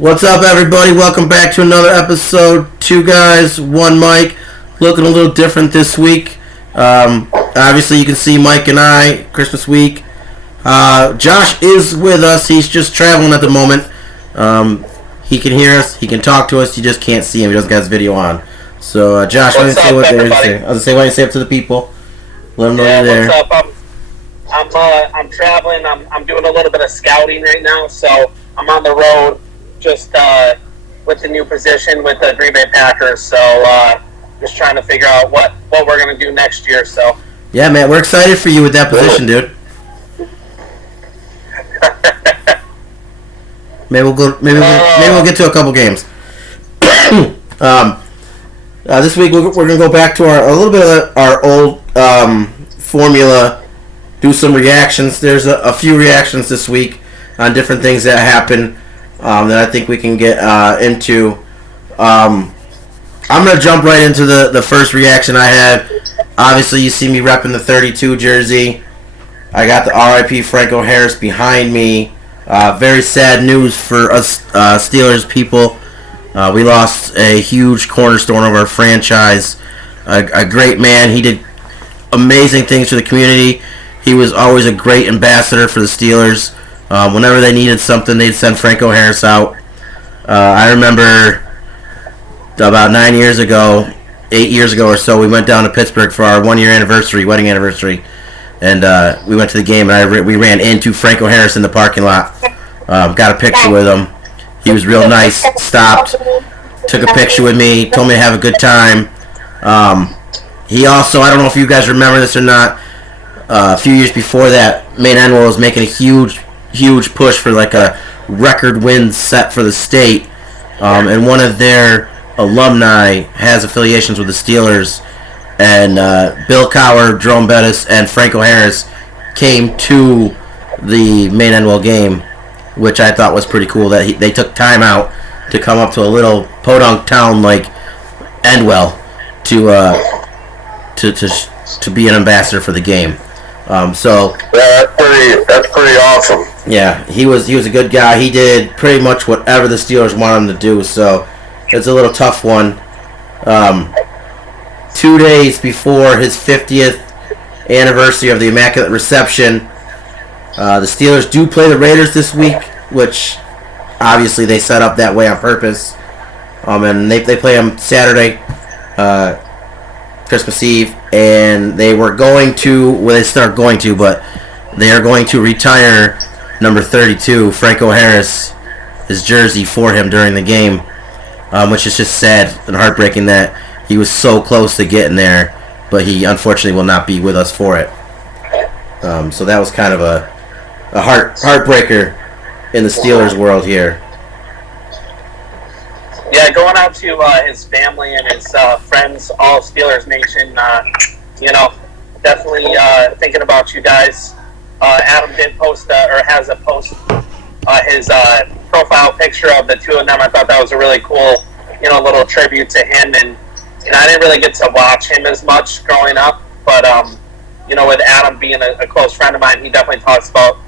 What's up, everybody? Welcome back to another episode. Two guys, one mic. Looking a little different this week. Obviously, you can see Mike and I, Christmas week. Josh is with us. He's just traveling at the moment. He can hear us. He can talk to us. You just can't see him. He doesn't got his video on. So, Josh, why don't you say what they're saying? I was going to say, why don't you say up to the people? Let them know you're there. What's up? I'm traveling. I'm doing a little bit of scouting right now, so I'm on the road. Just with the new position with the Green Bay Packers, so just trying to figure out what we're gonna do next year. So yeah, man, we're excited for you with that position, dude. Maybe we'll get to a couple games. This week we're gonna go back to a little bit of our old formula. Do some reactions. There's a few reactions this week on different things that happen. That I think we can get into. I'm going to jump right into the first reaction I had. Obviously, you see me repping the 32 jersey. I got the RIP Franco Harris behind me. Very sad news for us Steelers people. We lost a huge cornerstone of our franchise. A great man. He did amazing things for the community. He was always a great ambassador for the Steelers. Whenever they needed something, they'd send Franco Harris out. I remember about 8 years ago or so, we went down to Pittsburgh for our wedding anniversary, and we went to the game, and we ran into Franco Harris in the parking lot. Got a picture with him. He was real nice, stopped, took a picture with me, told me to have a good time. He also, I don't know if you guys remember this or not, a few years before that, Maine Annual was making a huge push for like a record win set for the state, and one of their alumni has affiliations with the Steelers, and Bill Cowher, Jerome Bettis, and Franco Harris came to the Maine Annual game, which I thought was pretty cool that they took time out to come up to a little podunk town like Endwell to be an ambassador for the game. So yeah, that's pretty awesome. Yeah, he was a good guy. He did pretty much whatever the Steelers wanted him to do. So it's a little tough one. 2 days before his 50th anniversary of the Immaculate Reception, the Steelers do play the Raiders this week, which obviously they set up that way on purpose. And they play them Saturday, Christmas Eve, and they are going to retire number 32, Franco Harris, his jersey for him during the game, which is just sad and heartbreaking that he was so close to getting there, but he unfortunately will not be with us for it. So that was kind of a heartbreaker in the Steelers world here. yeah, going out to his family and his friends, all Steelers Nation. Definitely thinking about you guys. Adam did post has a post his profile picture of the two of them. I thought that was a really cool, little tribute to him. And I didn't really get to watch him as much growing up, but with Adam being a close friend of mine, he definitely talks about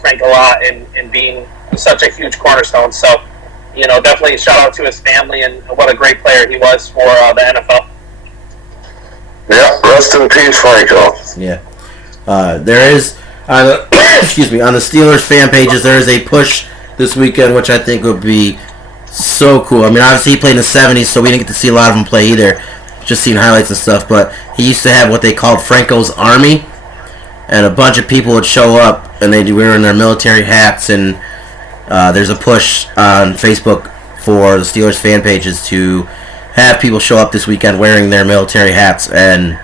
Frank a lot and being such a huge cornerstone. So, definitely shout out to his family and what a great player he was for the NFL. Yeah, rest in peace, Franco. Yeah. There is, on the Steelers fan pages, there is a push this weekend, which I think would be so cool. I mean, obviously he played in the 70s, so we didn't get to see a lot of him play either. Just seen highlights and stuff, but he used to have what they called Franco's Army, and a bunch of people would show up, and they'd be wearing their military hats, and there's a push on Facebook for the Steelers fan pages to have people show up this weekend wearing their military hats and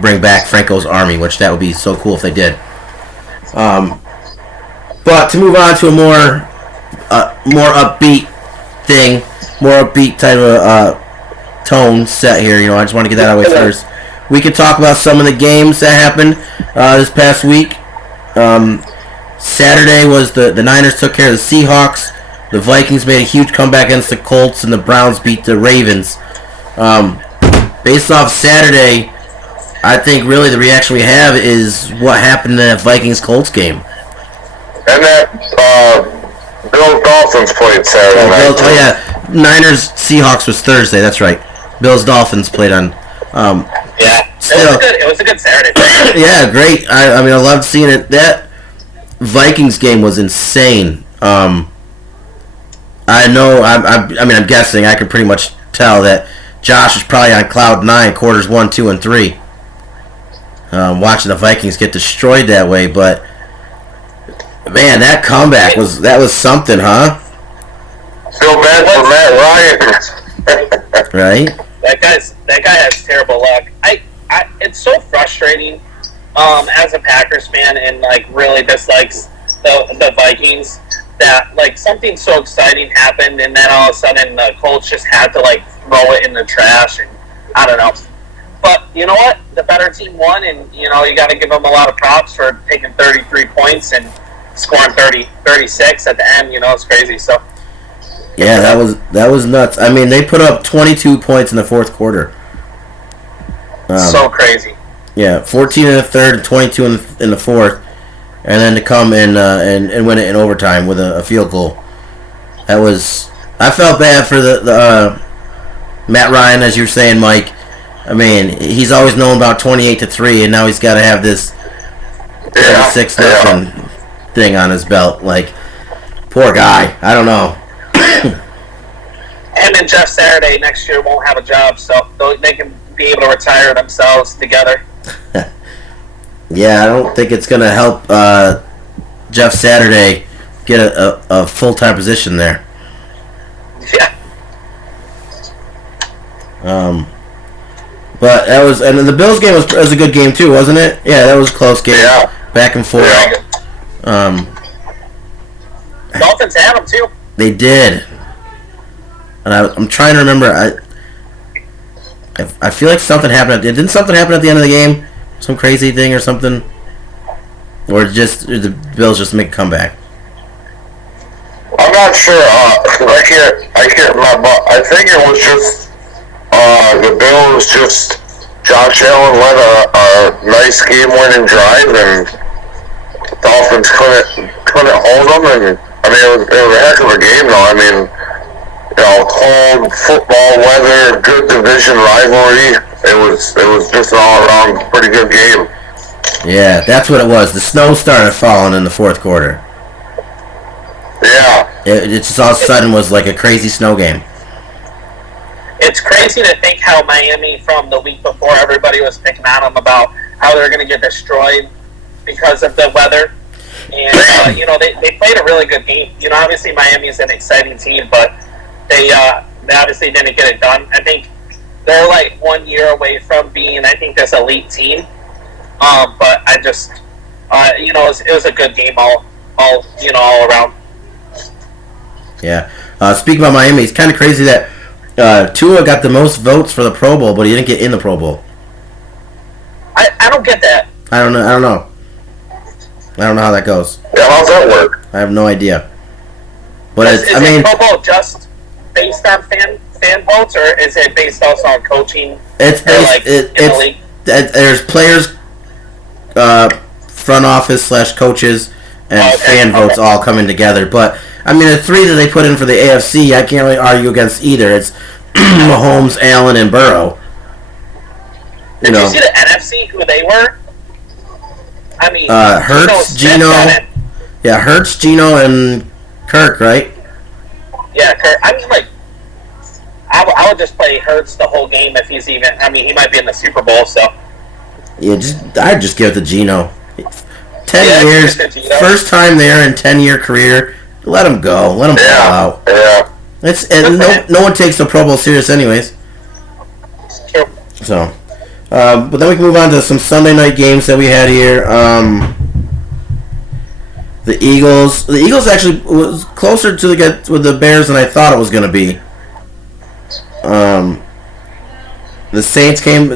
bring back Franco's Army, which that would be so cool if they did. But to move on to a more upbeat thing, more upbeat type of tone set here, I just want to get that out of the way first. We could talk about some of the games that happened this past week. Saturday was the Niners took care of the Seahawks. The Vikings made a huge comeback against the Colts, and the Browns beat the Ravens. Based off Saturday, I think really the reaction we have is what happened in that Vikings-Colts game. And that Bills Dolphins played Saturday night. Oh yeah, Niners Seahawks was Thursday. That's right. Bills Dolphins played on. Yeah, it was a good Saturday. Yeah, great. I mean, I loved seeing it. That Vikings game was insane. I know. I'm guessing. I could pretty much tell that Josh is probably on cloud 9, quarters 1, 2, and 3. Watching the Vikings get destroyed that way, but man, that comeback was something, huh? Feel bad for Matt Ryan. Right? That guy has terrible luck. It's so frustrating as a Packers fan and like really dislikes the Vikings that like something so exciting happened and then all of a sudden the Colts just had to like throw it in the trash and I don't know. But you know what? The better team won and you know you got to give them a lot of props for taking 33 points and scoring 36 at the end. You know it's crazy. So yeah, that was nuts. I mean, they put up 22 points in the fourth quarter. So crazy. Yeah, 14 in the third, 22 in the fourth, and then to come and win it in overtime with a field goal. I felt bad for the Matt Ryan, as you were saying, Mike. I mean, he's always known about 28-3, and now he's got to have this 36 thing on his belt. Like, poor guy. I don't know. Him and Jeff Saturday next year won't have a job, so they can be able to retire themselves together. Yeah, I don't think it's going to help Jeff Saturday get a full-time position there. Yeah. But that was, and the Bills game was a good game too, wasn't it? Yeah, that was a close game. Yeah. Back and forth. Yeah. Dolphins had them too. They did. And I'm trying to remember. I feel like something happened. Didn't something happen at the end of the game? Some crazy thing or something? Or did the Bills just make a comeback? I'm not sure. I can't remember. I think it was just the Bills. Just Josh Allen led a nice game-winning drive, and the Dolphins couldn't hold them. And I mean, it was a heck of a game, though. I mean, you know, cold football weather, good division rivalry. It was just an all-around pretty good game. Yeah, that's what it was. The snow started falling in the fourth quarter. Yeah. It just all of a sudden was like a crazy snow game. It's crazy to think how Miami, from the week before, everybody was picking on them about how they're going to get destroyed because of the weather. And, you know, they played a really good game. You know, obviously Miami is an exciting team, but they obviously didn't get it done. I think they're like 1 year away from being, I think, this elite team. But I just, you know, it was a good game all around. Yeah. Speaking about Miami, it's kind of crazy that Tua got the most votes for the Pro Bowl, but he didn't get in the Pro Bowl. I don't get that. I don't know how that goes. Yeah, how's that work? I have no idea. But Is it Pro Bowl just based on fan votes, or is it based also on coaching? It's based. The league? There's players, front office / coaches, and fan votes all coming together. But I mean, the three that they put in for the AFC, I can't really argue against either. It's Mahomes, Allen, and Burrow. Did you see the NFC? Who they were? I mean, Hurts, Geno. Yeah, Hurts, Geno, and Kirk, right? Yeah, Kirk. I mean, like, I would just play Hurts the whole game if he's even. I mean, he might be in the Super Bowl, so. Yeah, I'd just give it to Geno. 10 years, first time there in 10-year career. Let him go. Let him ball out. Yeah. No one takes the Pro Bowl serious, anyways. True. So, but then we can move on to some Sunday night games that we had here. The Eagles actually was closer to get with the Bears than I thought it was going to be. The Saints came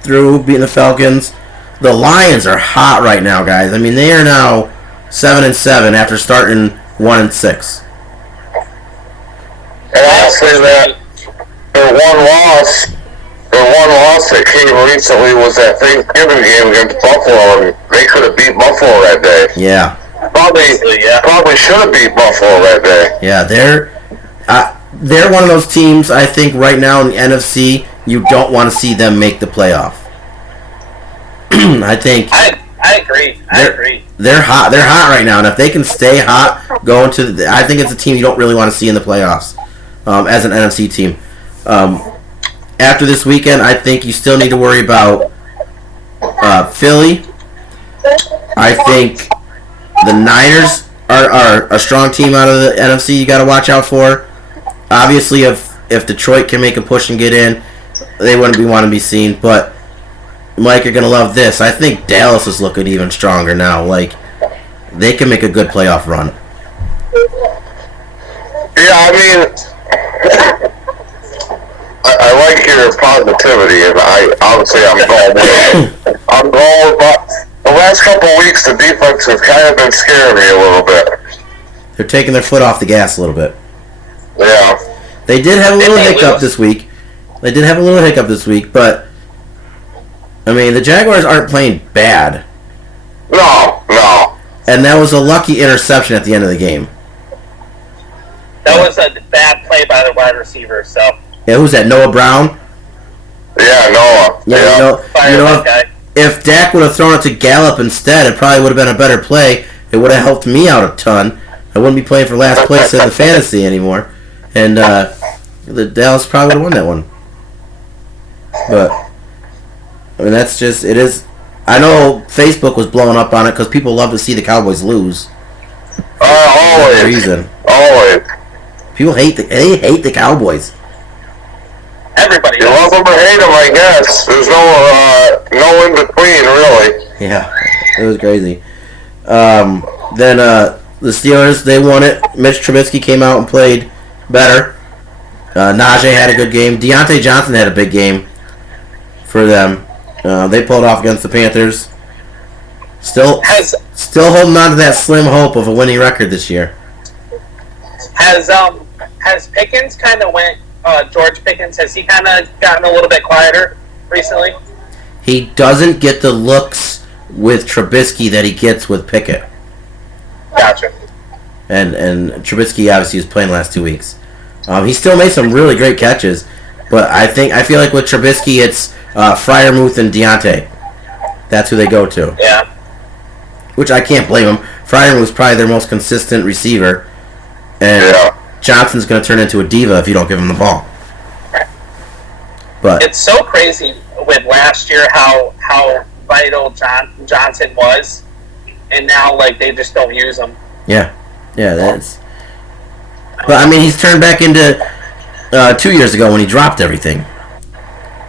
through beating the Falcons. The Lions are hot right now, guys. I mean, they are now 7-7 after starting 1-6. And honestly, their one loss that came recently was that Thanksgiving game against Buffalo, and they could have beat Buffalo that day. Yeah. But probably should have beat Buffalo that day. Yeah, they're one of those teams. I think right now in the NFC, you don't want to see them make the playoff. I think I agree. They're hot. They're hot right now, and if they can stay hot, going to I think it's a team you don't really want to see in the playoffs as an NFC team. After this weekend, I think you still need to worry about Philly. I think the Niners are a strong team out of the NFC you got to watch out for. Obviously, if Detroit can make a push and get in, they wouldn't want to be seen. But, Mike, you're going to love this. I think Dallas is looking even stronger now. Like, they can make a good playoff run. Yeah, I mean, I like your positivity, and I'm going with the last couple of weeks, the defense has kind of been scaring me a little bit. They're taking their foot off the gas a little bit. Yeah. They did have a little hiccup this week. But, I mean, the Jaguars aren't playing bad. No. And that was a lucky interception at the end of the game. That was a bad play by the wide receiver, so. Yeah, who's that, Noah Brown? Yeah, Noah. Yeah. If Dak would have thrown it to Gallup instead, it probably would have been a better play. It would have helped me out a ton. I wouldn't be playing for last place in the fantasy anymore. And the Dallas probably would have won that one. But, I mean, that's just, it is. I know Facebook was blowing up on it because people love to see the Cowboys lose. Always. Reason. Always. People hate the Cowboys. Everybody You love them or hate them, I guess. There's no in between, really. Yeah, it was crazy. Then the Steelers, they won it. Mitch Trubisky came out and played better. Najee had a good game. Deontay Johnson had a big game for them. They pulled off against the Panthers. Still holding on to that slim hope of a winning record this year. Has Pickens kind of went? George Pickens, has he kind of gotten a little bit quieter recently? He doesn't get the looks with Trubisky that he gets with Pickett. Gotcha. And Trubisky obviously was playing the last 2 weeks. He still made some really great catches, but I feel like with Trubisky it's Freiermuth and Deontay. That's who they go to. Yeah. Which I can't blame him. Freiermuth's probably their most consistent receiver, and Johnson's going to turn into a diva if you don't give him the ball. But it's so crazy with last year how vital Johnson was, and now like they just don't use him. Yeah, that's. But I mean, he's turned back into 2 years ago when he dropped everything.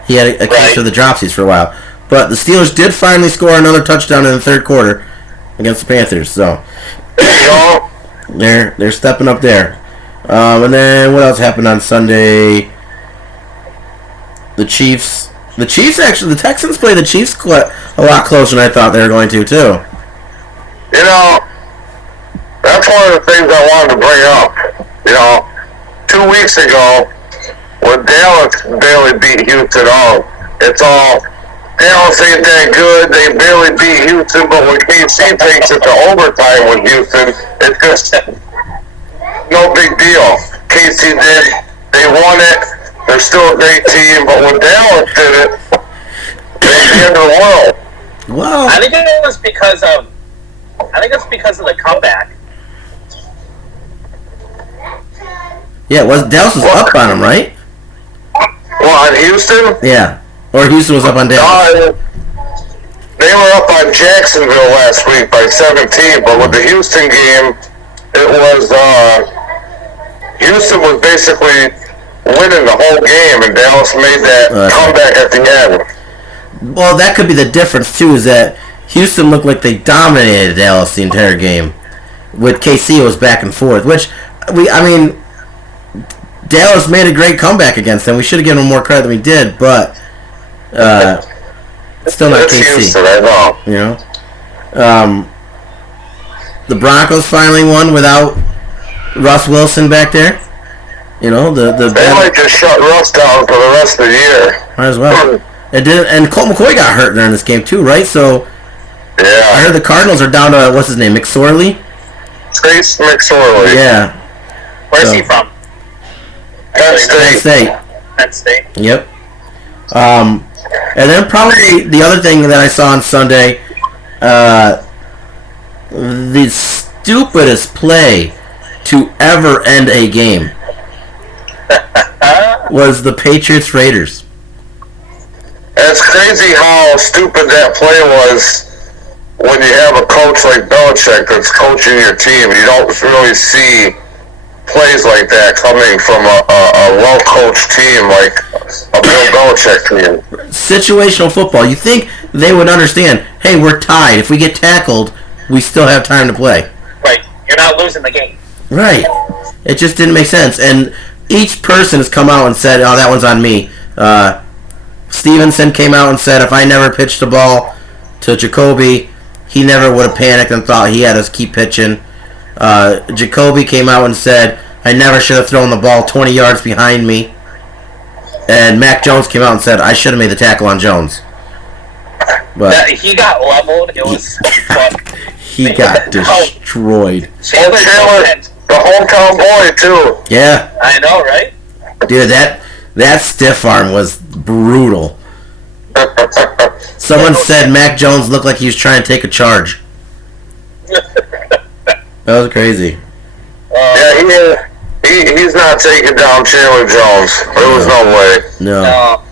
He had a case of the dropsies for a while, but the Steelers did finally score another touchdown in the third quarter against the Panthers. So they're stepping up there. And then what else happened on Sunday? The Texans played the Chiefs a lot closer than I thought they were going to, too. You know, that's one of the things I wanted to bring up. 2 weeks ago, when Dallas barely beat Houston, it's all, Dallas ain't that good, they barely beat Houston, but when KC takes it to overtime with Houston, it's just no big deal. KC did, they won it, they're still a great team, but when Dallas did it, it's the end of the world. Well, I think it was because of the comeback. Yeah, Dallas was up on him, right? Well, on Houston? Yeah. Or Houston was up on Dallas. They were up on Jacksonville last week by 17, but with the Houston game, it was, Houston was basically winning the whole game, and Dallas made that comeback at the end. Well, that could be the difference, too, is that Houston looked like they dominated Dallas the entire game. With KC, it was back and forth, which, Dallas made a great comeback against them. We should have given them more credit than we did, but still not KC. Houston, I know. The Broncos finally won without Russ Wilson back there. They might just shut Russ down for the rest of the year. Might as well. It did, and Colt McCoy got hurt during this game too, right? So yeah, I heard the Cardinals are down to what's his name, McSorley. Trace McSorley. Yeah. Where's he from? Penn Penn State. State. Penn State. Yep. And then probably the other thing that I saw on Sunday, the stupidest play to ever end a game was the Patriots Raiders. It's crazy how stupid that play was when you have a coach like Belichick that's coaching your team. You don't really see plays like that coming from a well-coached team like a Bill Belichick team. Situational football. You think they would understand, hey, we're tied. If we get tackled, we still have time to play. Right. You're not losing the game. Right. It just didn't make sense. And each person has come out and said, oh, that one's on me. Stevenson came out and said, if I never pitched the ball to Jacoby, he never would have panicked and thought he had to keep pitching. Jacoby came out and said, I never should have thrown the ball 20 yards behind me. And Mac Jones came out and said, I should have made the tackle on Jones. But He got leveled. It was he got destroyed. Chandler Jones. The hometown boy, too. Yeah. I know, right? Dude, that stiff arm was brutal. Someone said Mac Jones looked like he was trying to take a charge. That was crazy. Yeah, he's not taking down Chandler Jones. There was no way. No.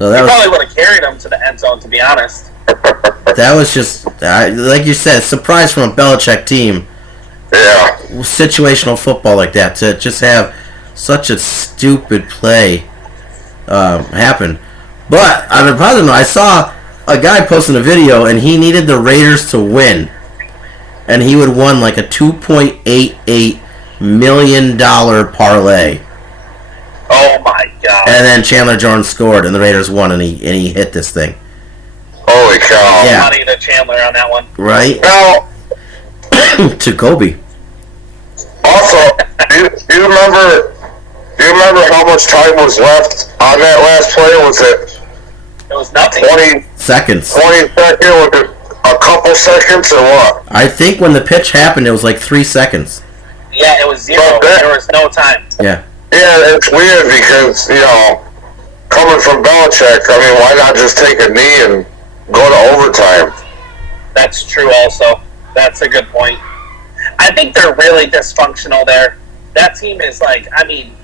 No, that He was probably would have carried him to the end zone, to be honest. that was just like you said, surprise from a Belichick team. Yeah. Situational football like that to just have such a stupid play happen. But on a positive note, I saw a guy posting a video and he needed the Raiders to win, and he would won like a $2.88 million parlay. Oh my god. And then Chandler Jones scored, and the Raiders won, and he hit this thing. Holy cow. Yeah. Money to Chandler on that one. Right? Now, To Kobe. also, do you remember how much time was left on that last play? Was it It was nothing. 20 Seconds. seconds? Was it a couple seconds or what? I think when the pitch happened, it was like 3 seconds. Yeah, it was zero. Okay. There was no time. Yeah. Yeah, it's weird because, coming from Belichick, I mean, why not just take a knee and go to overtime? That's true also. That's a good point. I think they're really dysfunctional there. That team is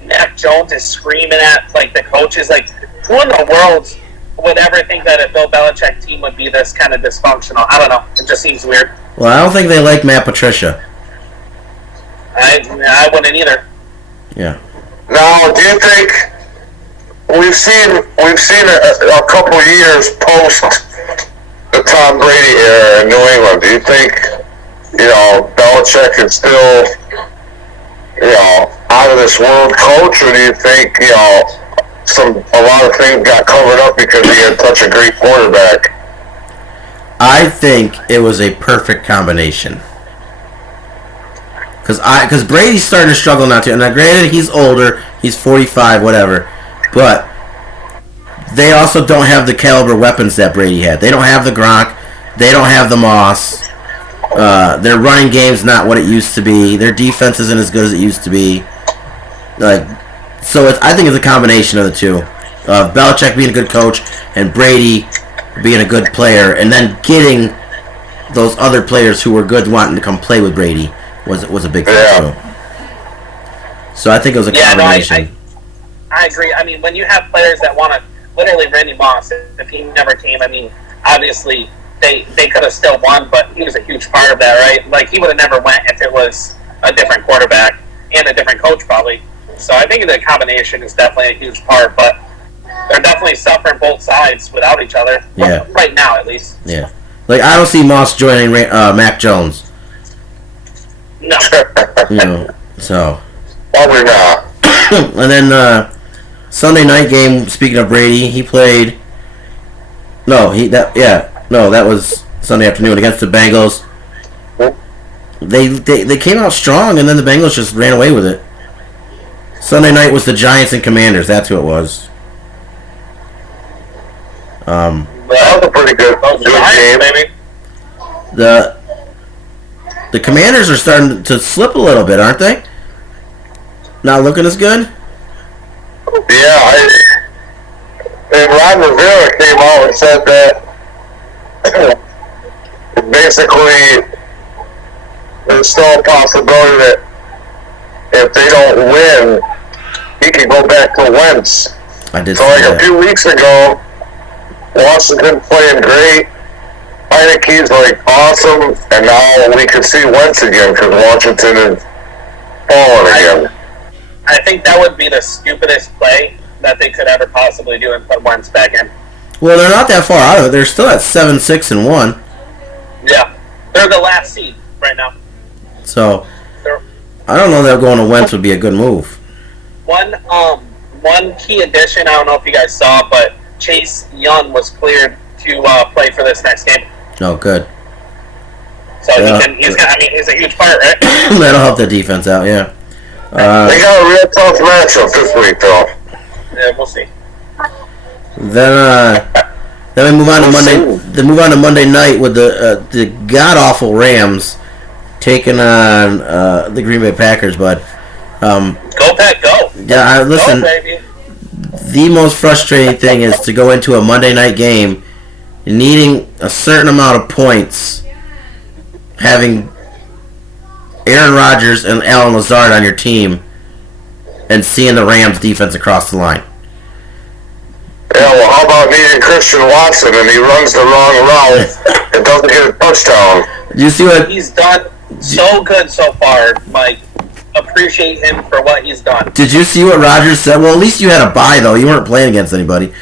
Mac Jones is screaming at, the coaches. Who in the world would ever think that a Bill Belichick team would be this kind of dysfunctional? I don't know. It just seems weird. Well, I don't think they like Matt Patricia. I wouldn't either. Yeah. Now, do you think we've seen a couple of years post the Tom Brady era in New England? Do you think Belichick is still out of this world coach, or do you think a lot of things got covered up because he had such a great quarterback? I think it was a perfect combination. Because Brady's starting to struggle now too. And now, granted, he's older, he's 45, whatever. But they also don't have the caliber weapons that Brady had. They don't have the Gronk. They don't have the Moss. Their running game's not what it used to be. Their defense isn't as good as it used to be. So I think it's a combination of the two. Belichick being a good coach and Brady being a good player, and then getting those other players who were good wanting to come play with Brady was a big thing too. So I think it was a combination. I agree. I mean, when you have players that want to, literally Randy Moss, if he never came, obviously they could have still won, but he was a huge part of that, right? He would have never went if it was a different quarterback and a different coach, probably. So I think the combination is definitely a huge part, but they're definitely suffering both sides without each other. Yeah. Right now, at least. Yeah. I don't see Moss joining Mac Jones. No. So. Probably not. And then Sunday night game. Speaking of Brady, he played. That was Sunday afternoon against the Bengals. They came out strong, and then the Bengals just ran away with it. Sunday night was the Giants and Commanders. That's who it was. That was a pretty good game. Maybe. The The Commanders are starting to slip a little bit, aren't they? Not looking as good? Yeah, and Ron Rivera came out and said that basically there's still a possibility that if they don't win, he can go back to Wentz. I did So see like that. a few weeks ago, Washington playing great. Heineke's like awesome, and now we can see Wentz again because Washington is falling again. I think that would be the stupidest play that they could ever possibly do and put Wentz back in. Well, they're not that far out of it. They're still at 7-6-1. Yeah, they're the last seed right now. So They're I don't know that going to Wentz would be a good move. one key addition. I don't know if you guys saw, but Chase Young was cleared to play for this next game. Oh, good. So Yeah. he's a huge part, right? That'll help the defense out. Yeah. They got a real tough matchup this week, though. Yeah, we'll see. Then we move on to Monday. Then move on to Monday night with the god awful Rams taking on the Green Bay Packers. But Go Pack, go! yeah, listen. Go, baby. The most frustrating thing is to go into a Monday night game needing a certain amount of points, having Aaron Rodgers and Alan Lazard on your team, and seeing the Rams defense across the line. Yeah, well, how about needing Christian Watson and he runs the wrong route and doesn't get a touchdown? Do you see what? He's done so good so far, Mike. Appreciate him for what he's done. Did you see what Rodgers said? Well, at least you had a bye though. You weren't playing against anybody.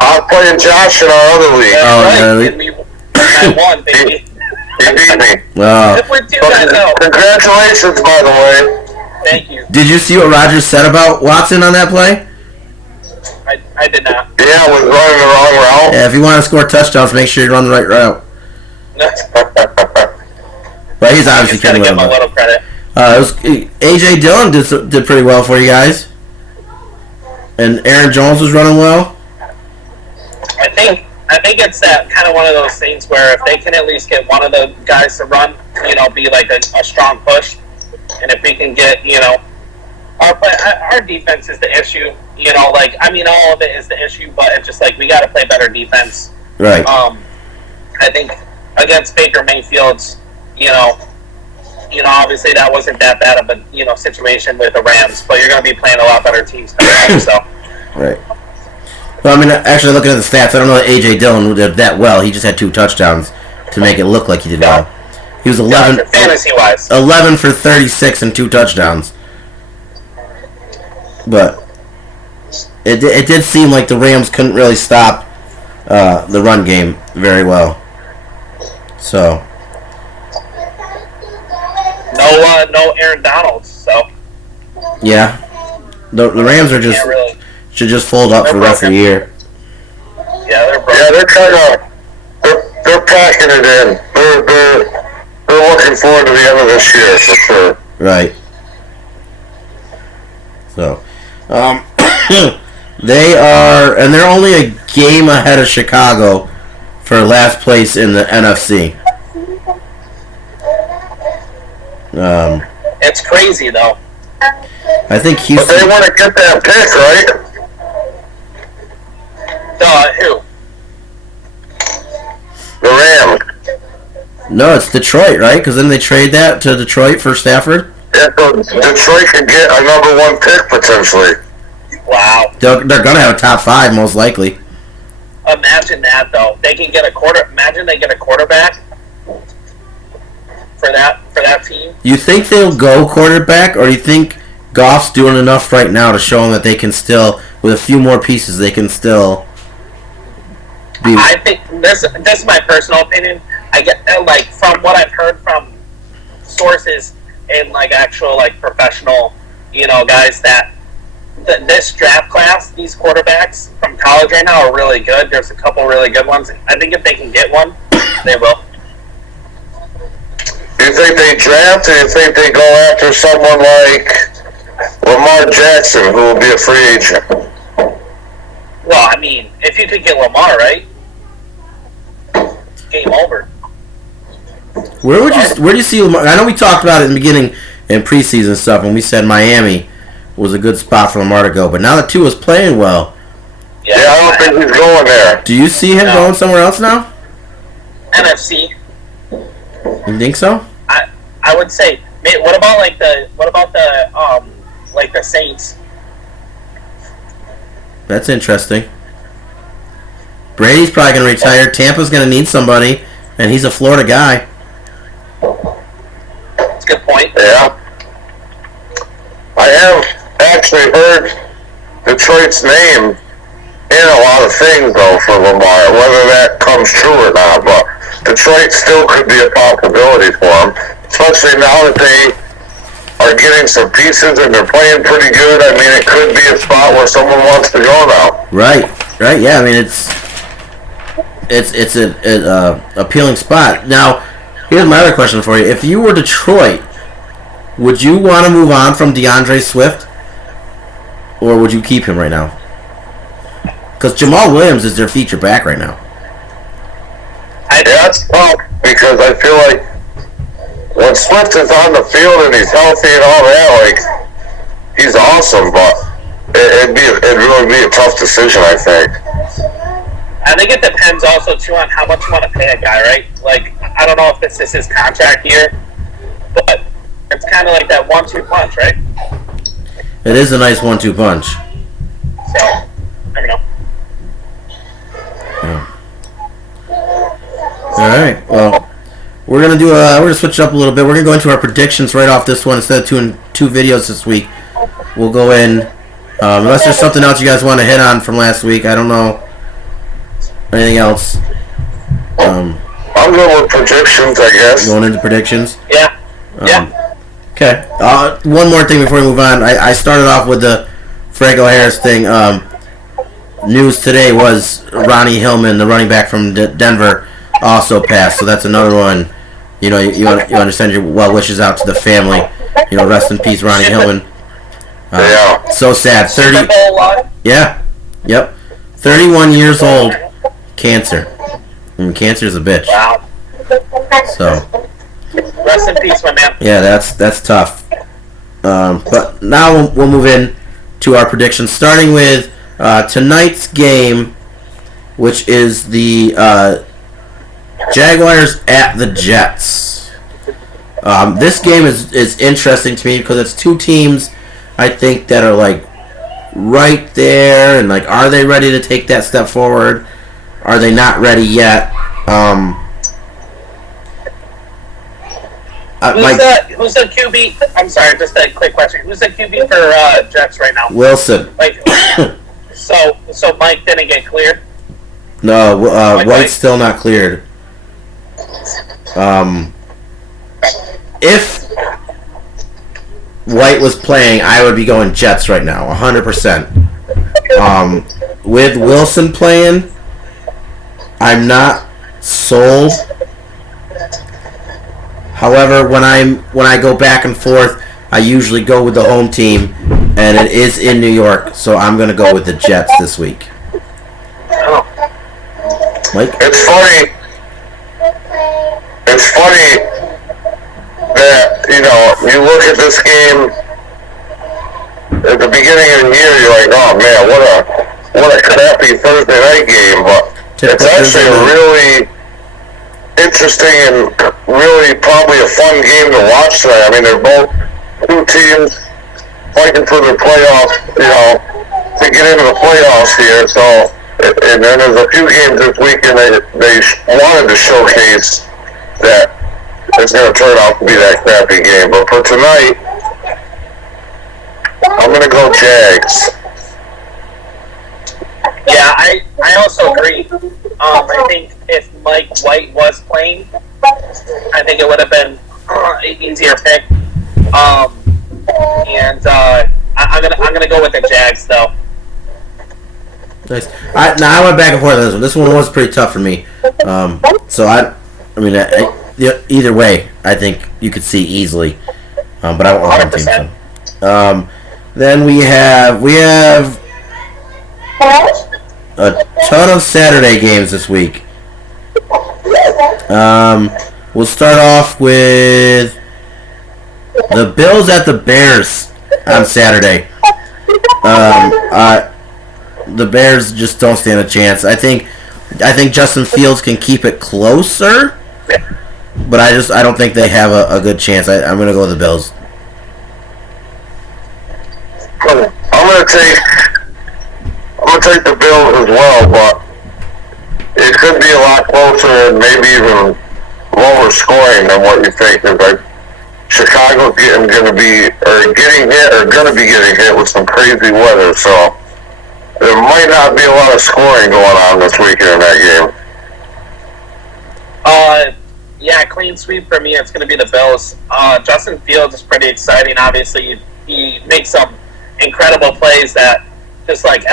I'm playing Josh in our other league. Oh, That's yeah, right. And we won, baby. He beat me. Oh. We're 2-0. Congratulations, by the way. Thank you. Did you see what Rodgers said about Watson on that play? I did not. Yeah, was running the wrong route. Yeah, if you want to score touchdowns, make sure you run the right route. But he's obviously Just gotta pretty give him a well. little credit. AJ Dillon did pretty well for you guys, and Aaron Jones was running well. I think it's that kind of one of those things where if they can at least get one of the guys to run, be like a strong push, and if we can get, our defense is the issue. All of it is the issue, but it's just like we got to play better defense. Right. I think against Baker Mayfield's, obviously that wasn't that bad of a situation with the Rams, but you're going to be playing a lot better teams coming up, so. Right. Well, I mean, actually looking at the stats, I don't know that AJ Dillon did that well. He just had 2 touchdowns to make it look like he did well. He was 11 fantasy-wise. 11 for 36 and 2 touchdowns. But it did seem like the Rams couldn't really stop the run game very well. So No Aaron Donald, so. yeah, the Rams are just Can't really. should just fold up for the rest of the year. Yeah, they're broken. Yeah, they're kind of they're packing it in. They're looking forward to the end of this year for sure. Right. So, they are, and they're only a game ahead of Chicago for last place in the NFC. It's crazy, though. I think But they Houston. want to get that pick, right? Who? The Rams. No, it's Detroit, right? Because then they trade that to Detroit for Stafford. Yeah, so Detroit can get a number 1 pick potentially. Wow. They're gonna have a top 5 most likely. Imagine that, though. They can get Imagine they get a quarterback for that team. You think they'll go quarterback, or do you think Goff's doing enough right now to show them that they can still, with a few more pieces, they can still be? I think this is my personal opinion. I get from what I've heard from sources and actual professional, guys that this draft class, these quarterbacks from college right now are really good. There's a couple really good ones. I think if they can get one, they will. Do you think they draft, or do you think they go after someone like Lamar Jackson, who will be a free agent? Well, I mean, if you could get Lamar, right? Game over. Where do you see Lamar? I know we talked about it in the beginning in preseason stuff, and we said Miami was a good spot for Lamar to go. But now that Tua's playing well, Yeah, I don't think he's going there. do you see him going somewhere else now? NFC. You think so? I would say. What about the Saints? That's interesting. Brady's probably going to retire. Tampa's going to need somebody, and he's a Florida guy. That's a good point. Yeah. I have actually heard Detroit's name in a lot of things, though, for Lamar, whether that comes true or not. But Detroit still could be a possibility for him, especially now that they are getting some pieces and they're playing pretty good. I mean, it could be a spot where someone wants to go now. Right. Yeah. I mean, it's an appealing spot. Now, here's my other question for you: if you were Detroit, would you want to move on from DeAndre Swift, or would you keep him right now? Because Jamal Williams is their feature back right now. That's tough because I feel like when Swift is on the field and he's healthy and all that, like, he's awesome, but it'd really be a tough decision, I think. I think it depends also too on how much you want to pay a guy, right? Like, I don't know if this is his contract year, but it's kind of like that 1-2 punch, right? It is a nice 1-2 punch. So, I don't know. All right. Well, we're gonna switch it up a little bit. We're gonna go into our predictions right off this one instead of doing two videos this week. We'll go in unless there's something else you guys want to hit on from last week. I don't know anything else. I'm going with predictions, I guess. Going into predictions. Yeah. Okay. One more thing before we move on. I started off with the Franco Harris thing. News today was Ronnie Hillman, the running back from Denver, also passed. So that's another one. You know, you understand your well wishes out to the family. You know, rest in peace, Ronnie Hillman. Yeah. So sad. Super Bowl line. Yeah. Yep. 31 years old. Cancer. And cancer's a bitch. Wow. So. Rest in peace, my man. Yeah, that's tough. But now we'll move in to our predictions, starting with tonight's game, which is the Jaguars at the Jets. This game is interesting to me because it's two teams I think that are like right there, and like, are they ready to take that step forward? Are they not ready yet? Who's the QB? I'm sorry, just a quick question. Who's the QB for Jets right now? Wilson. Like, so Mike didn't get cleared. No, White's still not cleared. If White was playing, I would be going Jets right now, 100%. With Wilson playing, I'm not sold. However, when I go back and forth, I usually go with the home team, and it is in New York, so I'm going to go with the Jets this week. Mike? It's funny that, you know, you look at this game at the beginning of the year, you're like, oh man, what a crappy Thursday night game, but it's actually a really interesting and really probably a fun game to watch tonight. I mean, they're both two teams fighting for their playoffs, you know, to get into the playoffs here, so, and then there's a few games this weekend they wanted to showcase that it's going to turn out to be that crappy game. But for tonight, I'm going to go Jags. Yeah, I also agree. I think if Mike White was playing, I think it would have been an easier pick. I'm gonna go with the Jags though. Nice. I went back and forth on this one. This one was pretty tough for me. So either way, I think you could see easily. But I won't home team. So. Then we have a ton of Saturday games this week. We'll start off with the Bills at the Bears on Saturday. The Bears just don't stand a chance. I think Justin Fields can keep it closer, but I don't think they have a good chance. I'm going to go with the Bills. I'm gonna take the Bills as well, but it could be a lot closer and maybe even lower scoring than what you think. Like Chicago's gonna be getting hit with some crazy weather, so there might not be a lot of scoring going on this weekend in that game. Yeah, clean sweep for me. It's going to be the Bills. Justin Fields is pretty exciting. Obviously, he makes some incredible plays that just like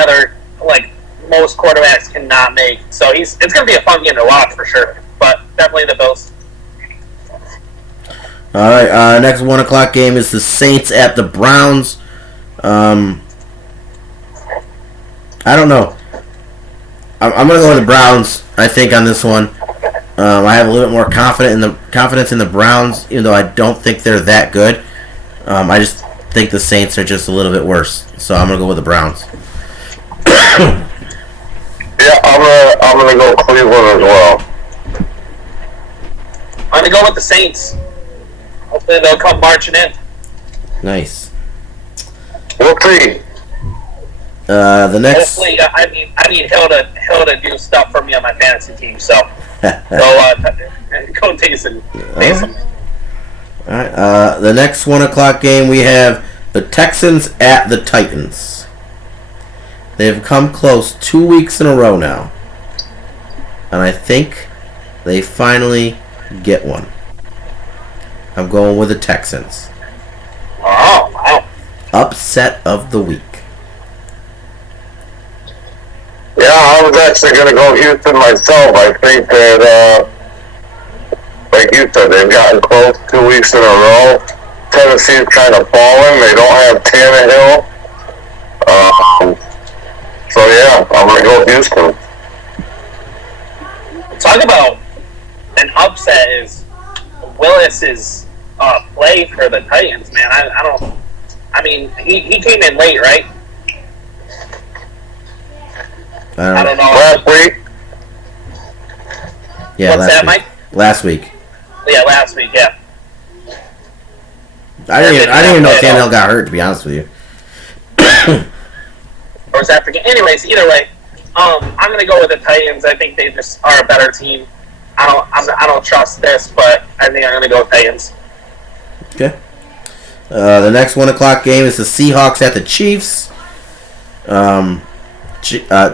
most quarterbacks cannot make. So it's going to be a fun game to watch for sure. But definitely the Bills. All right. Next 1 o'clock game is the Saints at the Browns. I don't know. I'm going to go with the Browns, I think, on this one. I have a little bit more confidence in the Browns, even though I don't think they're that good. I just think the Saints are just a little bit worse. So I'm going to go with the Browns. Yeah, I'm gonna go Cleveland as well. I'm going to go with the Saints. Hopefully they'll come marching in. Nice. We'll see. The next. Hopefully, I need Hill to do stuff for me on my fantasy team. So go Taysom. All right. The next 1 o'clock game we have the Texans at the Titans. They've come close 2 weeks in a row now, and I think they finally get one. I'm going with the Texans. Oh, wow. Upset of the week. Yeah, I was actually going to go Houston myself. I think that, like you said, they've gotten close 2 weeks in a row. Tennessee's kind of fallen. They don't have Tannehill. So, yeah, I'm going to go Houston. Talk about an upset is Willis's play for the Titans, man. I mean, he came in late, right? I don't know. Last week? Yeah, What's that, Mike? Last week. Yeah, last week, yeah. I didn't even know Tannehill got hurt, to be honest with you. Or was that for... Anyways, either way, I'm going to go with the Titans. I think they just are a better team. I don't trust this, but I think I'm going to go with Titans. Okay. The next 1 o'clock game is the Seahawks at the Chiefs.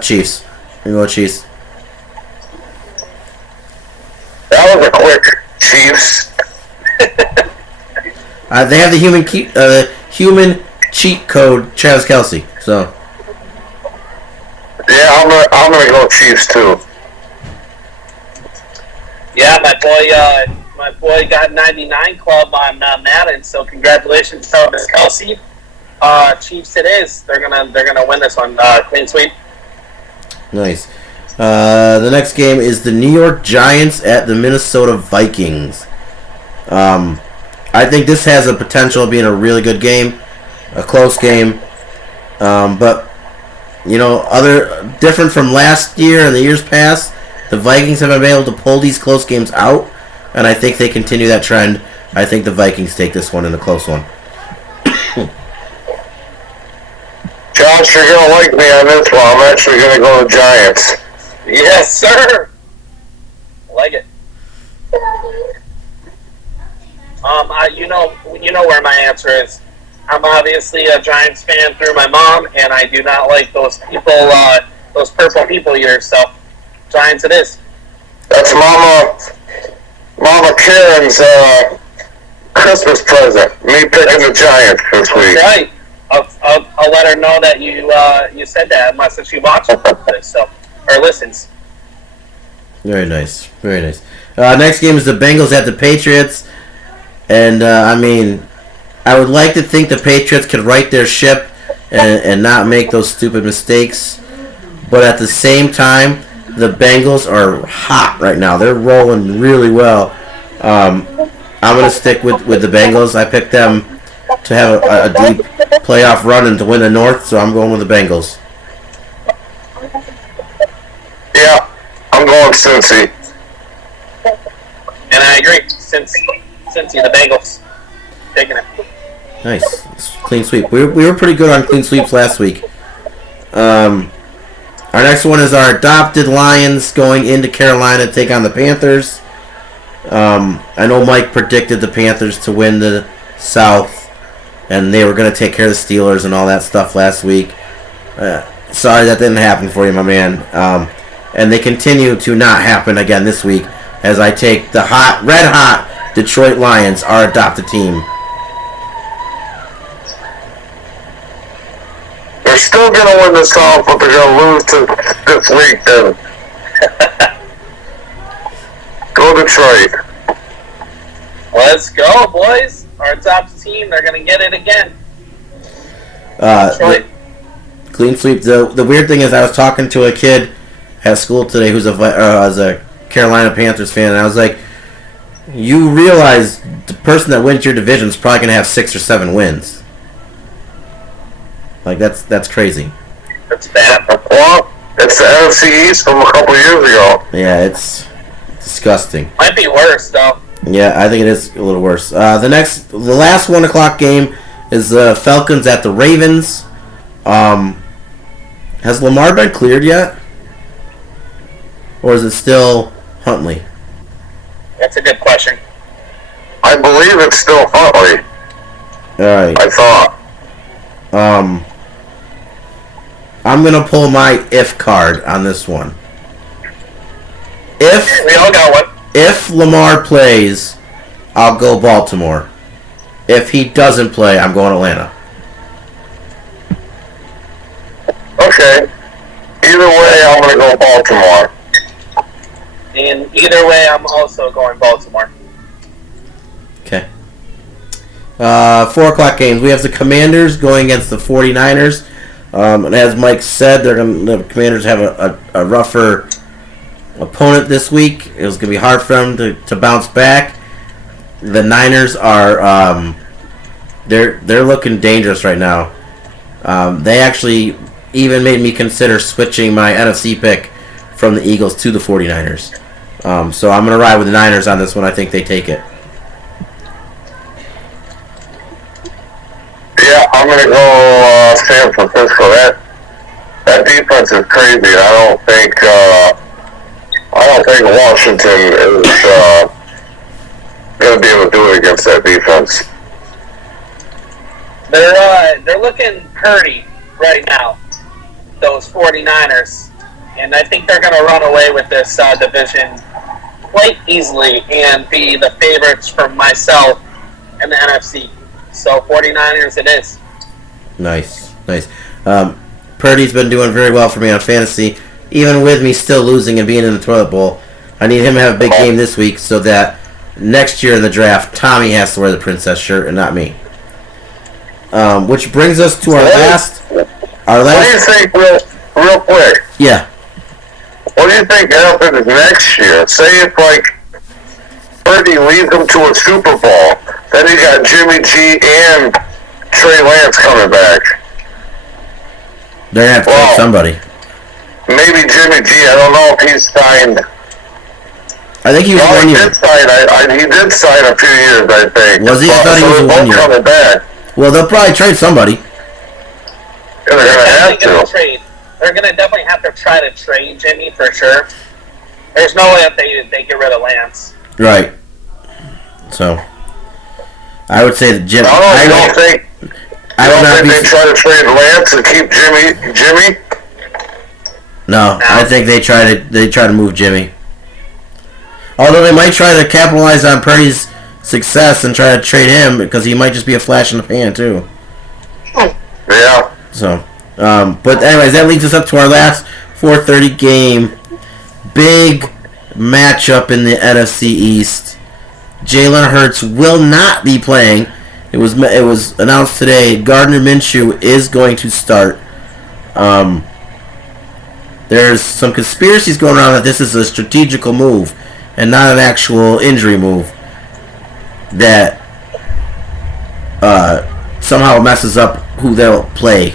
Chiefs. We go Chiefs. That was a quick Chiefs. They have the human cheat code, Travis Kelce. So. Yeah, I'm gonna go Chiefs too. Yeah, my boy got 99 club on Madden. So congratulations, Travis Kelce. Chiefs it is. They're gonna win this one. Clean sweep. Nice. The next game is the New York Giants at the Minnesota Vikings. I think this has a potential of being a really good game, a close game. But different from last year and the years past, the Vikings have been able to pull these close games out, and I think they continue that trend. I think the Vikings take this one in a close one. Josh, you're going to like me on this one. I'm actually going to go with Giants. Yes, sir. I like it. You know where my answer is. I'm obviously a Giants fan through my mom, and I do not like those people, those purple people eaters. So, Giants it is. That's Mama Karen's Christmas present. Me picking the Giants this week. That's right. I'll let her know that you said that, unless if she watches this or listens. Very nice. Very nice. Next game is the Bengals at the Patriots. And, I would like to think the Patriots could right their ship and not make those stupid mistakes. But at the same time, the Bengals are hot right now. They're rolling really well. I'm going to stick with the Bengals. I picked them to have a deep playoff run and to win the North, so I'm going with the Bengals. Yeah, I'm going Cincy. And I agree. Cincy, the Bengals. Taking it. Nice. It's clean sweep. We were pretty good on clean sweeps last week. Our next one is our adopted Lions going into Carolina to take on the Panthers. I know Mike predicted the Panthers to win the South, and they were going to take care of the Steelers and all that stuff last week. Sorry that didn't happen for you, my man. And they continue to not happen again this week as I take the red hot Detroit Lions, our adopted team. They're still going to win the South, but they're going to lose to this week then. Go Detroit. Let's go, boys. Our top team, they're going to get it again. Detroit. Clean sweep. The weird thing is I was talking to a kid at school today who's a Carolina Panthers fan, and I was like, you realize the person that wins your division is probably going to have 6 or 7 wins. Like, that's crazy. That's bad. Well, it's the NFC East from a couple years ago. Yeah, it's disgusting. Might be worse, though. Yeah, I think it is a little worse. The last 1 o'clock game is the Falcons at the Ravens. Has Lamar been cleared yet? Or is it still Huntley? That's a good question. I believe it's still Huntley. Alright. I thought. I'm going to pull my if card on this one. We all got one. If Lamar plays, I'll go Baltimore. If he doesn't play, I'm going Atlanta. Okay. Either way, I'm going to go Baltimore. And either way, I'm also going Baltimore. Okay. 4 o'clock games. We have the Commanders going against the 49ers. And as Mike said, the Commanders have a rougher opponent this week. It was going to be hard for them to bounce back. The Niners are they're looking dangerous right now. They actually even made me consider switching my NFC pick from the Eagles to the 49ers. So I'm going to ride with the Niners on this one. I think they take it. Yeah, I'm going to go San Francisco. That defense is crazy. I don't think Washington is going to be able to do it against that defense. They're looking purdy right now, those 49ers. And I think they're going to run away with this division quite easily and be the favorites for myself in the NFC. So 49ers it is. Nice. Purdy's been doing very well for me on fantasy, even with me still losing and being in the toilet bowl. I need him to have a big game this week so that next year in the draft, Tommy has to wear the princess shirt and not me. Which brings us to our last. What do you think, real quick? Yeah. What do you think happens next year? Say if Purdy leads them to a Super Bowl, then you got Jimmy G and Trey Lance coming back. They're going to have to take somebody. Maybe Jimmy G. I don't know if he's signed. I think he was 1 year. He did sign a few years, I think. Was he? I thought he was 1 year. Coming back. Well, they'll probably trade somebody. They're going to have to. Trade. They're going to definitely have to try to trade Jimmy for sure. There's no way that they get rid of Lance. Right. So, I would say that Jimmy. I don't think they try to trade Lance and keep Jimmy? No, I think they try to move Jimmy. Although they might try to capitalize on Purdy's success and try to trade him because he might just be a flash in the pan too. Yeah. So, but anyways, that leads us up to our last 4:30 game. Big matchup in the NFC East. Jalen Hurts will not be playing. It was announced today. Gardner Minshew is going to start. There's some conspiracies going around that this is a strategical move and not an actual injury move. that somehow messes up who they'll play.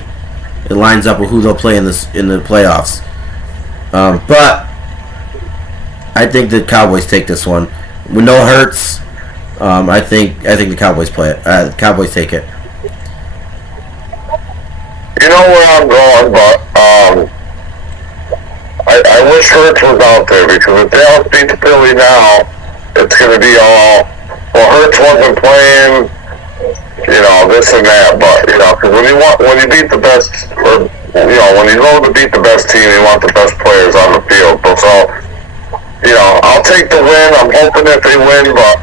It lines up with who they'll play in the playoffs. But I think the Cowboys take this one with no Hurts. I think the Cowboys play it. The Cowboys take it. You know where I'm going, but I wish Hurts was out there, because if Dallas beats Philly now, it's going to be all, well, Hurts wasn't playing, this and that. But because when you beat the best, or when you go to beat the best team, you want the best players on the field. But so, I'll take the win. I'm hoping that they win, but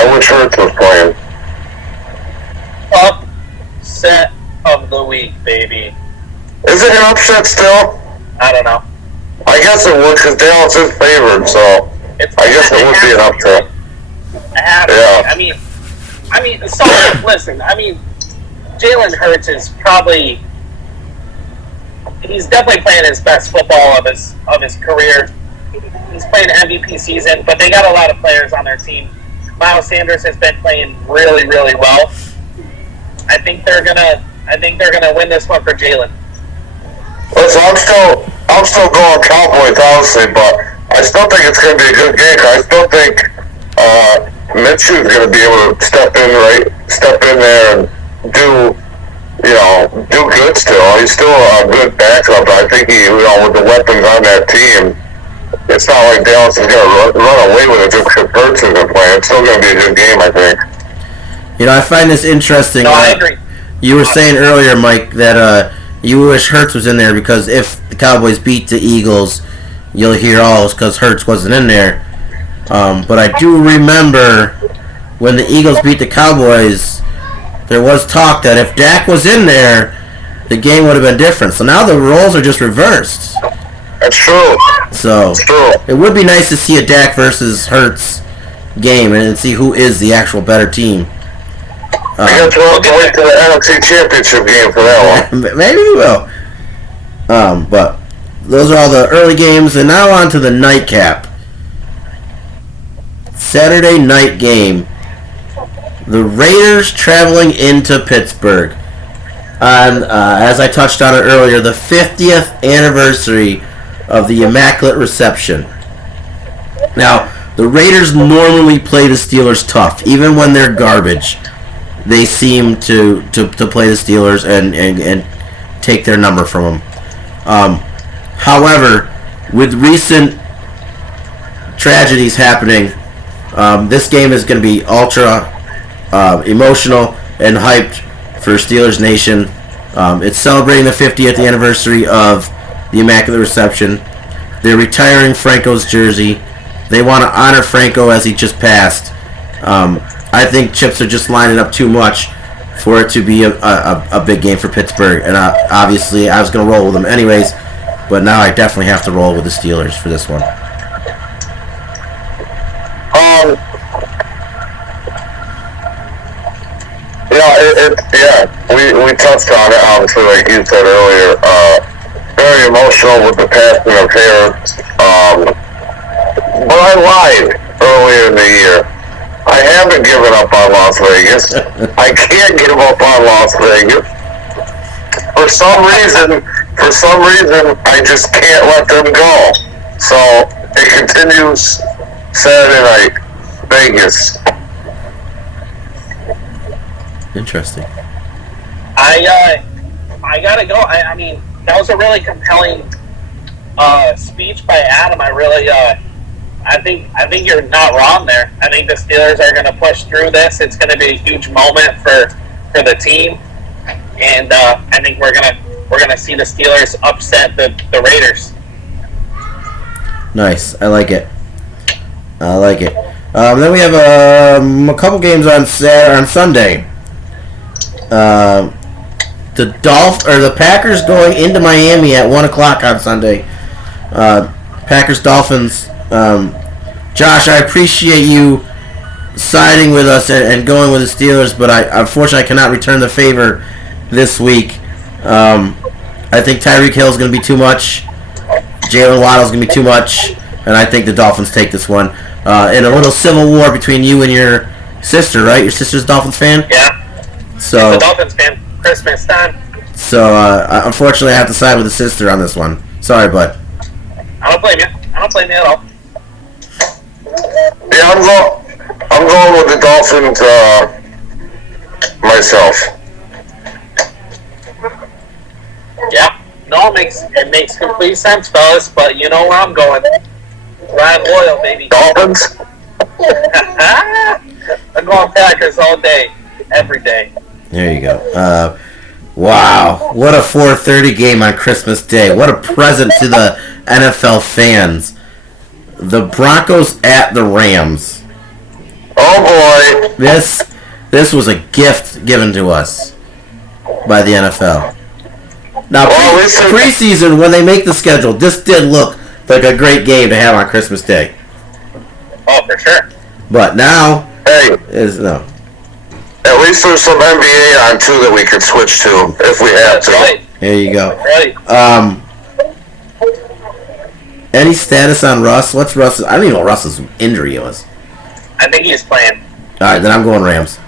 I wish Hurts was playing. Upset of the week, baby. Is it an upset still? I don't know. I guess it would, because Dallas is favored, so I guess it would be an upset. Yeah. I mean, so listen. Jalen Hurts is probably, he's definitely playing his best football of his career. He's playing MVP season, but they got a lot of players on their team. Miles Sanders has been playing really, really well. I think they're gonna win this one for Jalen. Listen, I'm still going Cowboys, honestly, but I still think it's going to be a good game. I still think Minshew's going to be able to step in there and do good still. He's still a good backup. I think with the weapons on that team, it's not like Dallas is going to run away with it just because Hurts isn't playing. It's still going to be a good game, I think. I find this interesting. No, I agree. You were saying earlier, Mike, that you wish Hurts was in there, because if the Cowboys beat the Eagles, you'll hear all because Hurts wasn't in there. But I do remember when the Eagles beat the Cowboys, there was talk that if Dak was in there, the game would have been different. So now the roles are just reversed. That's true. So That's true. It would be nice to see a Dak versus Hurts game and see who is the actual better team. I guess we'll have to wait to the NFC Championship game for that one. Maybe we will. But those are all the early games, and now on to the nightcap. Saturday night game. The Raiders traveling into Pittsburgh on, as I touched on it earlier, the 50th anniversary of the Immaculate Reception. Now, the Raiders normally play the Steelers tough, even when they're garbage. They seem to play the Steelers and take their number from them. However, with recent tragedies happening, this game is going to be ultra emotional and hyped for Steelers Nation. It's celebrating the 50th anniversary of the Immaculate Reception. They're retiring Franco's jersey. They want to honor Franco as he just passed. I think chips are just lining up too much for it to be a big game for Pittsburgh. And obviously, I was going to roll with them anyways, but now I definitely have to roll with the Steelers for this one. We touched on it, obviously, like you said earlier. Very emotional with the passing of Harris. But I lied earlier in the year. I haven't given up on Las Vegas. I can't give up on Las Vegas. For some reason, I just can't let them go. So it continues Saturday night, Vegas. Interesting. I gotta go. I mean, that was a really compelling speech by Adam. I think you're not wrong there. I think the Steelers are going to push through this. It's going to be a huge moment for the team, and I think we're gonna see the Steelers upset the Raiders. Nice, I like it. Then we have a couple games on Sunday. The Packers going into Miami at 1:00 on Sunday. Packers Dolphins. Josh, I appreciate you siding with us and going with the Steelers, but unfortunately I cannot return the favor this week. I think Tyreek Hill is going to be too much. Jalen Waddle is going to be too much, and I think the Dolphins take this one. In a little civil war between you and your sister, right? Your sister's a Dolphins fan. Yeah. So The Dolphins fan. Christmas time. So unfortunately, I have to side with the sister on this one. Sorry, bud. I don't blame you. I don't blame you at all. Yeah, I'm going with the Dolphins myself. Yeah. No, it makes complete sense, fellas. But you know where I'm going. Ryan Loyal, baby. Dolphins? I'm going Packers all day, every day. There you go. Wow, what a 4:30 game on Christmas Day. What a present to the NFL fans. The Broncos at the Rams. Oh boy. This was a gift given to us by the NFL. Now, preseason, when they make the schedule, this did look like a great game to have on Christmas Day. Oh, for sure. But now, Hey, no. at least there's some NBA on too that we could switch to if we have That's to. right. There you go. Right. Any status on Russ? What's Russ? I don't even know what Russ's injury was. I think he's playing. All right, then I'm going Rams.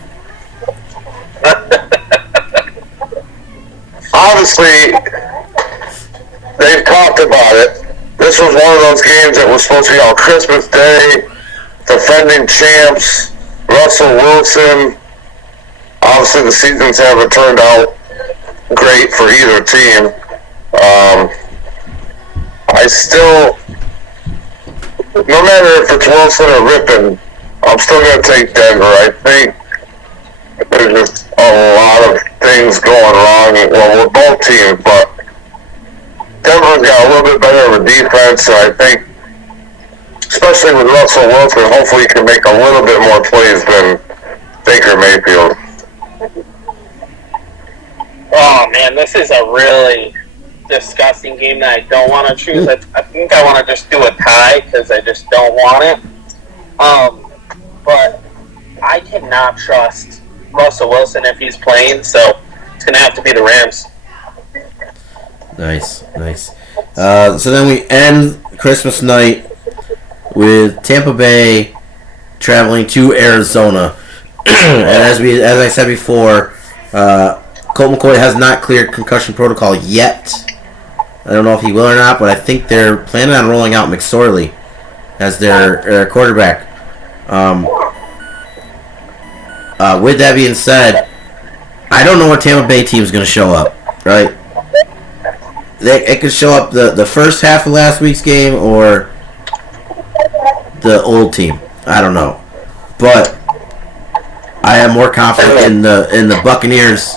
Obviously, they've talked about it. This was one of those games that was supposed to be on Christmas Day. Defending champs, Russell Wilson. Obviously, the seasons haven't turned out great for either team. I still, no matter if it's Wilson or Rippon, I'm still going to take Denver. I think there's just a lot of things going wrong. Well, with both teams, but Denver's got a little bit better of a defense, and I think, especially with Russell Wilson, hopefully he can make a little bit more plays than Baker Mayfield. Oh, man, this is a really disgusting game that I don't want to choose. I think I want to just do a tie because I just don't want it. But I cannot trust Russell Wilson if he's playing, so it's going to have to be the Rams. Nice. So then we end Christmas night with Tampa Bay traveling to Arizona. And as I said before, Colt McCoy has not cleared concussion protocol yet. I don't know if he will or not, but I think they're planning on rolling out McSorley as their quarterback. With that being said, I don't know what Tampa Bay team is going to show up, right? It could show up the first half of last week's game or the old team. I don't know. But I am more confident in the Buccaneers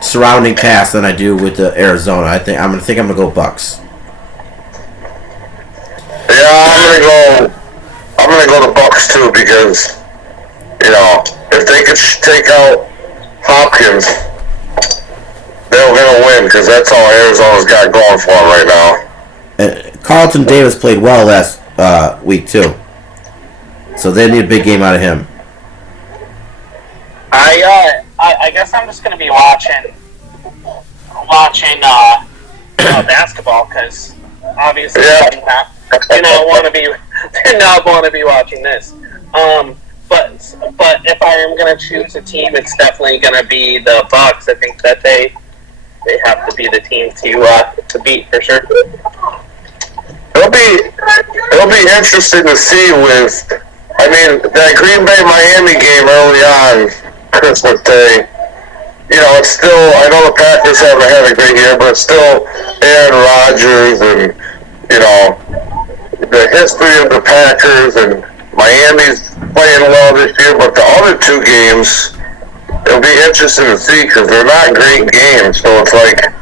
surrounding cast than I do with the Arizona. I'm gonna go Bucks. Yeah, I'm gonna go the Bucks too because if they could take out Hopkins, they're gonna win because that's all Arizona's got going for them right now. And Carlton Davis played well last week too, so they need a big game out of him. I guess I'm just gonna be watching basketball because obviously I do not want to be watching this. But if I am gonna choose a team, it's definitely gonna be the Bucks. I think that they have to be the team to beat for sure. It'll be interesting to see that Green Bay Miami game early on Christmas Day. It's still, I know the Packers haven't had a great year, but it's still Aaron Rodgers and the history of the Packers, and Miami's playing well this year. But the other two games, it'll be interesting to see because they're not great games. So it's like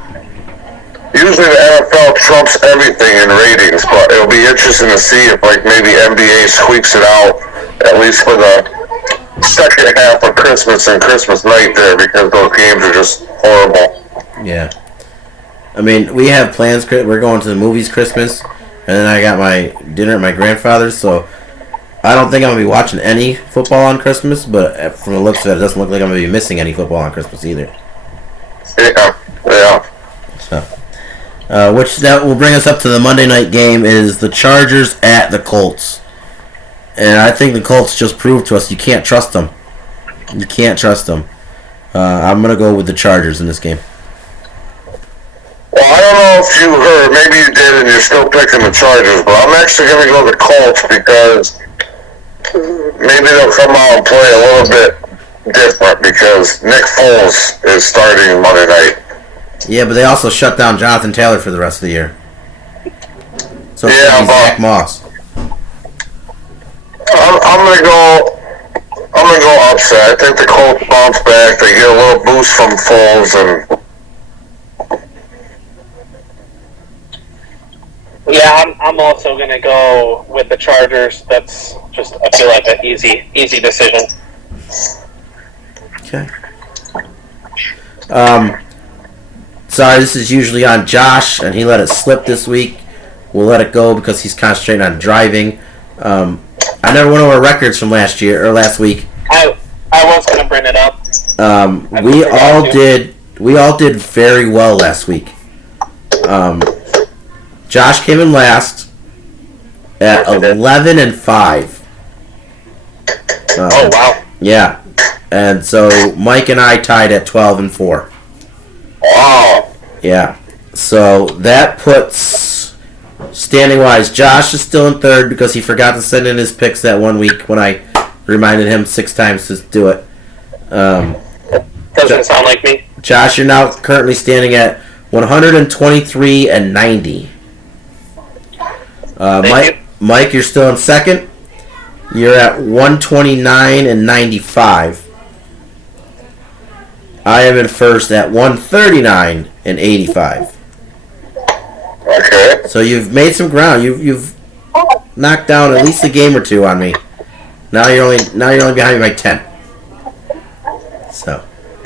usually the NFL trumps everything in ratings, but it'll be interesting to see if maybe NBA squeaks it out at least for the second half of Christmas and Christmas night there because those games are just horrible. Yeah. I mean, we have plans. We're going to the movies Christmas, and then I got my dinner at my grandfather's, so I don't think I'm going to be watching any football on Christmas, but from the looks of it doesn't look like I'm going to be missing any football on Christmas either. Yeah. So, which that will bring us up to the Monday night game is the Chargers at the Colts. And I think the Colts just proved to us you can't trust them. You can't trust them. I'm going to go with the Chargers in this game. Well, I don't know if you heard, maybe you did and you're still picking the Chargers, but I'm actually going to go the Colts because maybe they'll come out and play a little bit different because Nick Foles is starting Monday night. Yeah, but they also shut down Jonathan Taylor for the rest of the year. So it's Yeah, gonna be Zach Moss. I'm gonna go upset. I think the Colts bounce back. They get a little boost from Foles, and Yeah, I'm also gonna go with the Chargers. That's just, I feel like, an easy decision. Okay. Sorry, this is usually on Josh, and he let it slip this week. We'll let it go because he's concentrating on driving. I never went over records from last week. I was gonna bring it up. We all did very well last week. Josh came in last at 11-5. Oh wow! Yeah, and so Mike and I tied at 12-4. wow. Yeah, so that puts standing wise. Josh is still in third because he forgot to send in his picks that one week when I reminded him 6 times to do it. Doesn't sound like me. Josh, you're now currently standing at 123-90. Mike, you're still in second. You're at 129-95. I am in first at 139-85. Okay. So you've made some ground. You've knocked down at least a game or two on me. Now you're only behind me by 10. So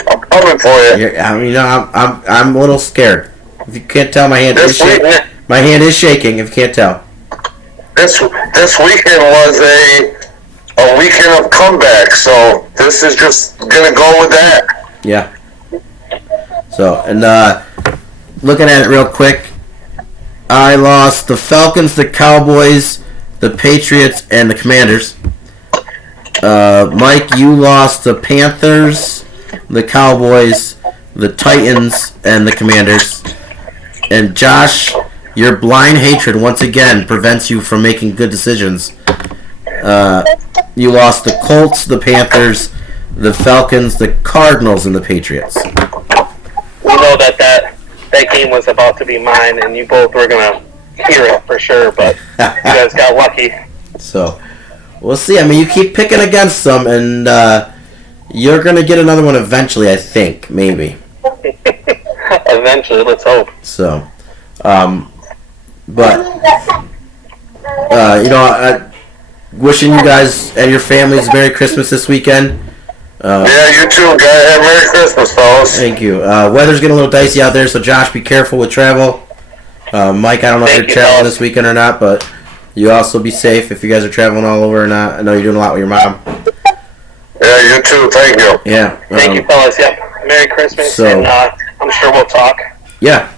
I'm coming for you. I'm a little scared. If you can't tell, my hand is shaking. My hand is shaking. If you can't tell. This weekend was a weekend of comeback, so this is just gonna go with that. Yeah. So, and looking at it real quick, I lost the Falcons, the Cowboys, the Patriots, and the Commanders. Mike, you lost the Panthers, the Cowboys, the Titans, and the Commanders. And Josh, your blind hatred once again prevents you from making good decisions. You lost the Colts, the Panthers, the Falcons, the Cardinals, and the Patriots. We know that game was about to be mine, and you both were gonna hear it for sure. But you guys got lucky. So we'll see. I mean, you keep picking against them, and you're gonna get another one eventually. I think maybe. Eventually, let's hope. So, but wishing you guys and your families Merry Christmas this weekend. Yeah, you too, guy. Have Merry Christmas, fellas. Thank you. Weather's getting a little dicey out there, so Josh, be careful with travel. Mike, I don't know if you're traveling this weekend or not, but you also be safe if you guys are traveling all over or not. I know you're doing a lot with your mom. Yeah, you too. Thank you. Yeah. Thank you, fellas. Yep. Merry Christmas, and I'm sure we'll talk. Yeah.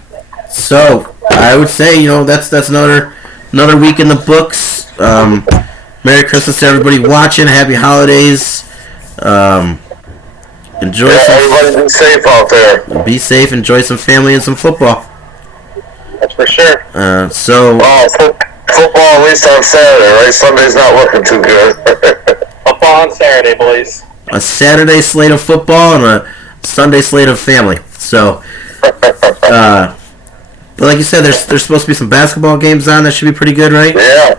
So I would say that's another week in the books. Merry Christmas to everybody watching. Happy holidays. Enjoy. Everybody be safe out there. Be safe. Enjoy some family and some football. That's for sure. Football at least on Saturday, right? Sunday's not looking too good. Football on Saturday, boys. A Saturday slate of football and a Sunday slate of family. So, but like you said, there's supposed to be some basketball games on that should be pretty good, right? Yeah.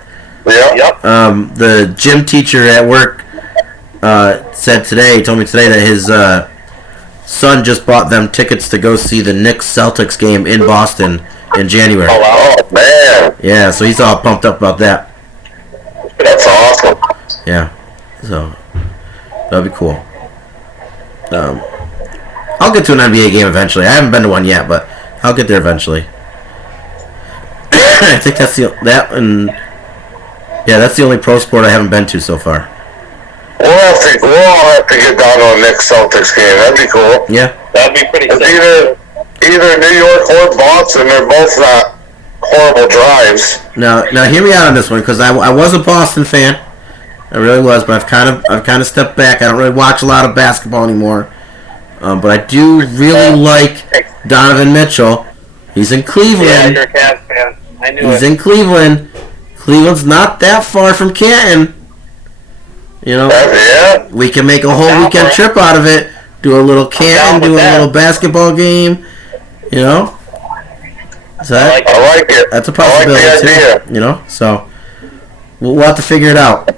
Yep. The gym teacher at work told me today that his son just bought them tickets to go see the Knicks Celtics game in Boston in January. Oh wow. Oh man. Yeah, so he's all pumped up about that. That's awesome. Yeah, so that'll be cool. I'll get to an NBA game eventually. I haven't been to one yet, but I'll get there eventually. I think that's the only pro sport I haven't been to so far. We'll all have to get down to a Knicks Celtics game. That'd be cool. Yeah. That'd be pretty It's sick. either New York or Boston. They're both not horrible drives. Now hear me out on this one because I was a Boston fan, I really was, but I've kind of stepped back. I don't really watch a lot of basketball anymore. But I do really like Donovan Mitchell. He's in Yeah, Cleveland. you're a Cavs fan. I knew He's it. in Cleveland. Cleveland's not that far from Canton. You know, Yeah. we can make a whole down weekend for it. trip out of it. Do a little down Canton, with do a that. little basketball game. You know, so I like I like it. that's a I like possibility the idea. too. You know, so we'll have to figure it out.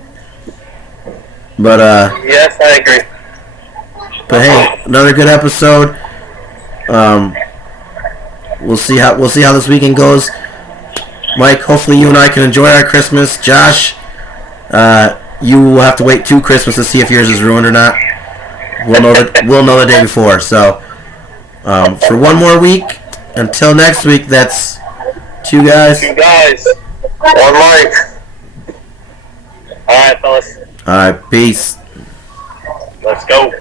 But Yes, I agree. hey, another good episode. We'll see how this weekend goes. Mike, hopefully you and I can enjoy our Christmas. Josh, you will have to wait 2 Christmas to see if yours is ruined or not. We'll know the day before. So for one more week, until next week, that's 2 guys. You guys. One Mike. All right, fellas. All right, peace. Let's go.